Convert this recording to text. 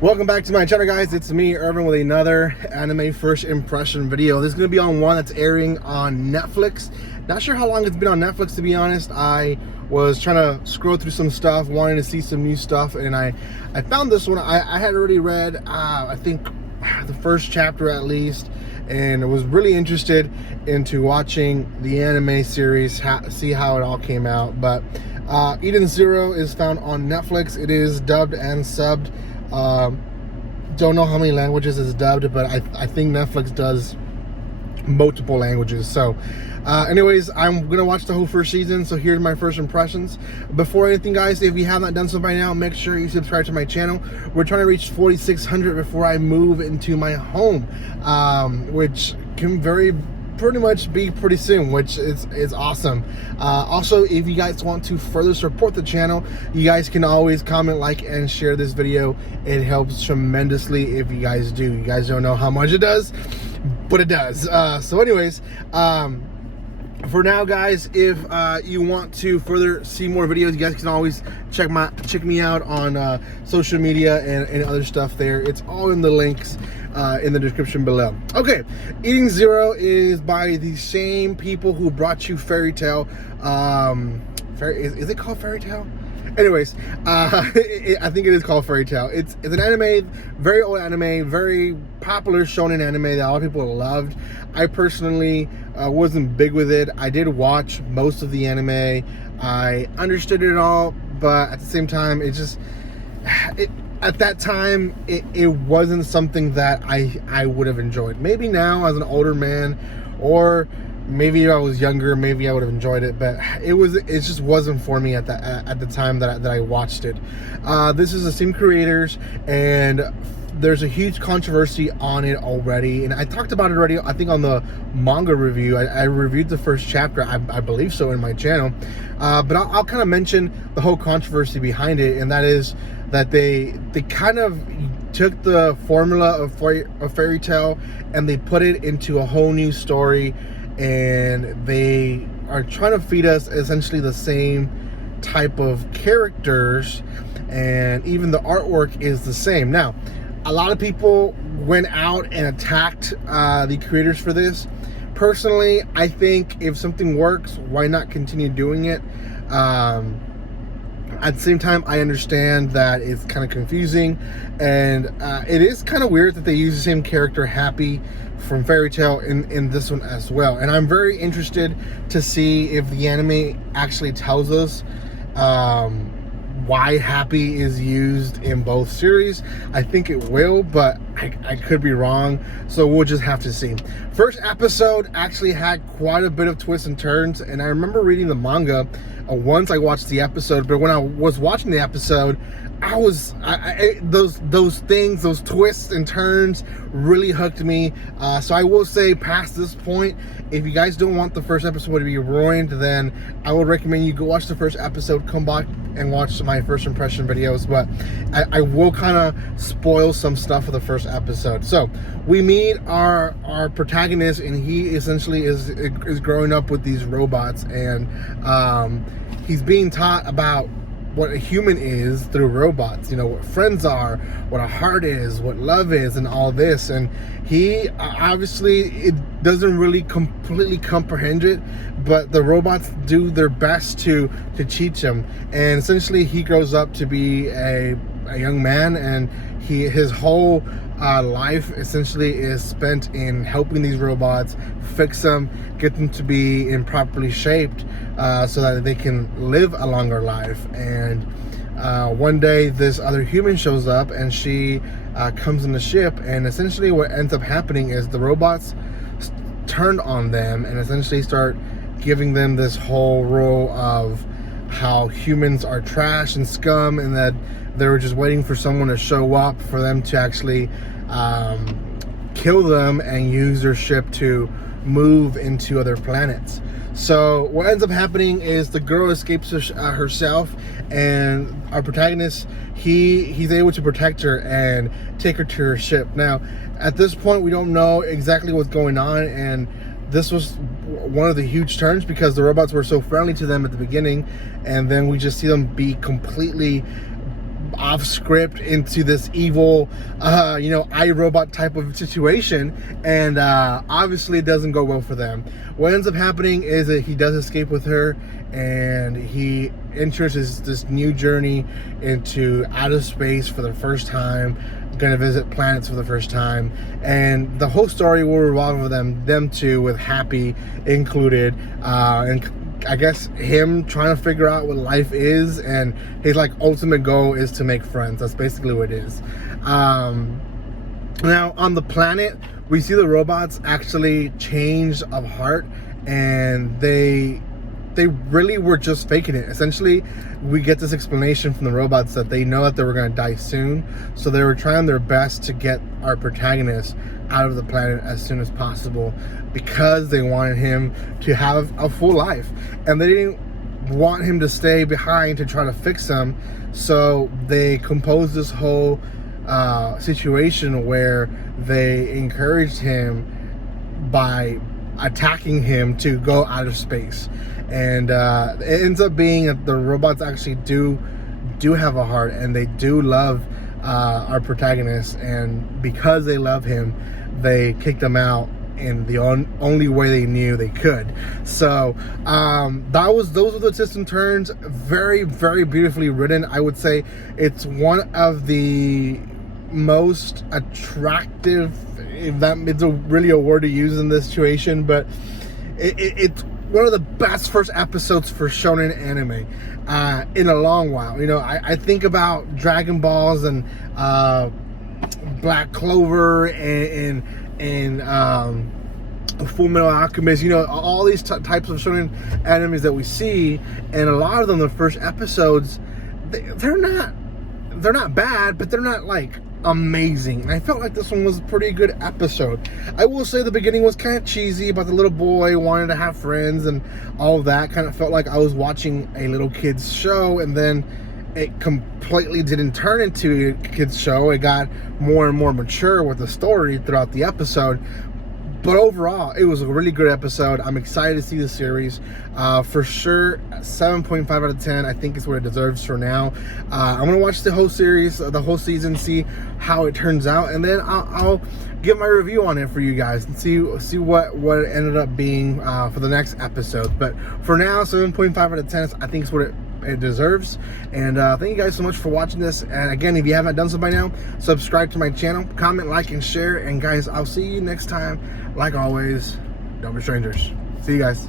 Welcome back to my channel, guys. It's me, Irvin, with another anime first impression video. This is going to be on one that's airing on Netflix. Not sure how long it's been on Netflix, to be honest. I was trying to scroll through some stuff, wanting to see some new stuff, and I found this one. I had already read, I think, the first chapter at least, and I was really interested into watching the anime series, see how it all came out. But Eden Zero is found on Netflix. It is dubbed and subbed. Don't know how many languages it's dubbed, but I think Netflix does multiple languages. So anyways, I'm gonna watch the whole first season, so here's my first impressions. Before anything, guys, if you have not done so by now, make sure you subscribe to my channel. We're trying to reach 4,600 before I move into my home, which can pretty much be pretty soon, which is awesome. Also, if you guys want to further support the channel, you guys can always comment, like, and share this video. It helps tremendously if you guys do. You guys don't know how much it does, but it does. So anyways, for now, guys, if you want to further see more videos, you guys can always check me out on social media and other stuff there. It's all in the links in the description below. Okay, Eating Zero is by the same people who brought you Fairy Tail. Is it called Fairy Tail? Anyways, I think it is called Fairy Tail. It's an anime, very old anime, very popular shonen anime that a lot of people loved. I personally wasn't big with it. I did watch most of the anime. I understood it all, but at the same time, at that time, it wasn't something that I would have enjoyed. Maybe now as an older man, or maybe if I was younger, maybe I would have enjoyed it, but it just wasn't for me at the time that I watched it. This is the same creators, and there's a huge controversy on it already, and I talked about it already, I think, on the manga review. I reviewed the first chapter, I believe so, in my channel, but I'll kind of mention the whole controversy behind it, and that is that they kind of took the formula of Fairy Tail and they put it into a whole new story, and they are trying to feed us essentially the same type of characters, and even the artwork is the same. Now, a lot of people went out and attacked the creators for this. Personally, I think if something works, why not continue doing it? At the same time, I understand that it's kind of confusing, and it is kind of weird that they use the same character, Happy, from Fairy Tail in this one as well. And I'm very interested to see if the anime actually tells us why Happy is used in both series. I think it will, but I could be wrong, so we'll just have to see. First episode actually had quite a bit of twists and turns, and I remember reading the manga once I watched the episode, but when I was watching the episode, those things, those twists and turns really hooked me. So I will say, past this point, if you guys don't want the first episode to be ruined, then I would recommend you go watch the first episode, come back and watch my first impression videos. But I will kind of spoil some stuff for the first episode. So we meet our protagonist, and he essentially is growing up with these robots, and he's being taught about what a human is through robots. You know, what friends are, what a heart is, what love is, and all this. And he obviously, it doesn't really completely comprehend it, but the robots do their best to teach him. And essentially, he grows up to be a young man, and his whole life essentially is spent in helping these robots, fix them, get them to be improperly shaped, so that they can live a longer life. And one day this other human shows up, and she comes in the ship, and essentially what ends up happening is the robots turned on them and essentially start giving them this whole role of how humans are trash and scum, and that they were just waiting for someone to show up for them to actually kill them and use their ship to move into other planets. So what ends up happening is the girl escapes herself, and our protagonist, he's able to protect her and take her to her ship. Now, at this point, we don't know exactly what's going on, and this was one of the huge turns, because the robots were so friendly to them at the beginning, and then we just see them be completely off script into this evil, iRobot type of situation, and obviously it doesn't go well for them. What ends up happening is that he does escape with her, and he enters this new journey into outer space for the first time, going to visit planets for the first time, and the whole story will revolve around them two, with Happy included, and I guess him trying to figure out what life is, and his like ultimate goal is to make friends. That's basically what it is. Now on the planet, we see the robots actually change of heart, and they really were just faking it. Essentially, we get this explanation from the robots that they know that they were going to die soon, so they were trying their best to get our protagonist out of the planet as soon as possible, because they wanted him to have a full life, and they didn't want him to stay behind to try to fix them. So they composed this whole situation where they encouraged him by attacking him to go out of space, and it ends up being that the robots actually do have a heart, and they do love our protagonist, and because they love him, they kicked him out in the only way they knew they could. So those were the twists and turns. Very, very beautifully written. I would say it's one of the most attractive, if that is really a word to use in this situation, but it's one of the best first episodes for shonen anime in a long while. I think about Dragon Balls and Black Clover and Full Metal Alchemist, all these types of shonen animes that we see, and a lot of them, the first episodes, they're not bad, but they're not like amazing. And I felt like this one was a pretty good episode. I will say the beginning was kind of cheesy about the little boy wanting to have friends and all of that. Kind of felt like I was watching a little kid's show, and then it completely didn't turn into a kid's show. It got more and more mature with the story throughout the episode. But overall, it was a really good episode. I'm excited to see the series. For sure, 7.5 out of 10. I think is what it deserves for now. I'm going to watch the whole series, the whole season, see how it turns out. And then I'll give my review on it for you guys and see what it ended up being for the next episode. But for now, 7.5 out of 10, I think is what it deserves. And thank you guys so much for watching this. And again, if you haven't done so by now, subscribe to my channel, comment, like, and share. And guys, I'll see you next time. Like always, don't be strangers. See you guys.